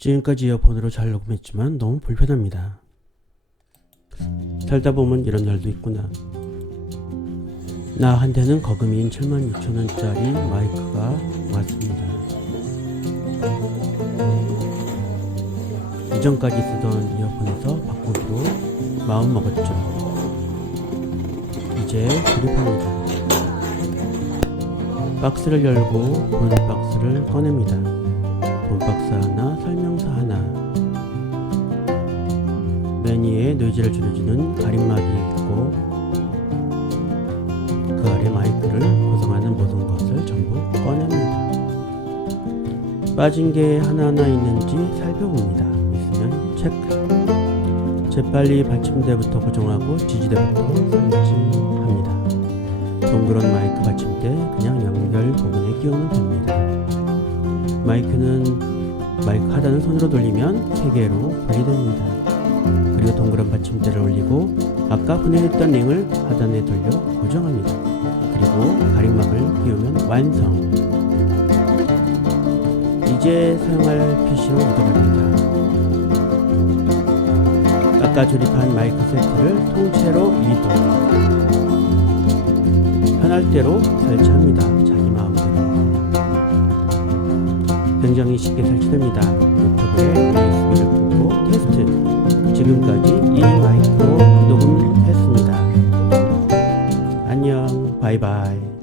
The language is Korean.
지금까지 이어폰으로 잘 녹음했지만 너무 불편합니다. 살다 보면 이런 날도 있구나. 나한테는 거금인 76,000원짜리 마이크가 왔습니다. 이전까지 쓰던 이어폰에서 바꾸기로 마음 먹었죠. 이제 조립합니다. 박스를 열고 본 박스를 꺼냅니다. 본 박스 하나, 설명서 하나. 맨 위에 노이즈를 줄여주는 가림막이 있고 그 아래 마이크를 구성하는 모든 것을 전부 꺼냅니다. 빠진 게 하나하나 있는지 살펴봅니다. 있으면 체크. 재빨리 받침대부터 고정하고 지지대부터 설치합니다. 동그란 마이크 받침대 그냥 연결 부분에 끼우면 됩니다. 마이크는 마이크 하단을 손으로 돌리면 세 개로 분리됩니다. 그리고 동그란 받침대를 올리고 아까 분해했던 링을 하단에 돌려 고정합니다. 그리고 가림막을 끼우면 완성. 이제 사용할 PC로 이동합니다. 아까 조립한 마이크 세트를 통째로 이동. 편할 대로 설치합니다. 굉장히 쉽게 설치됩니다. 노트북에 USB를 꽂고 테스트. 지금까지 이 마이크로 녹음했습니다. 안녕, 바이바이.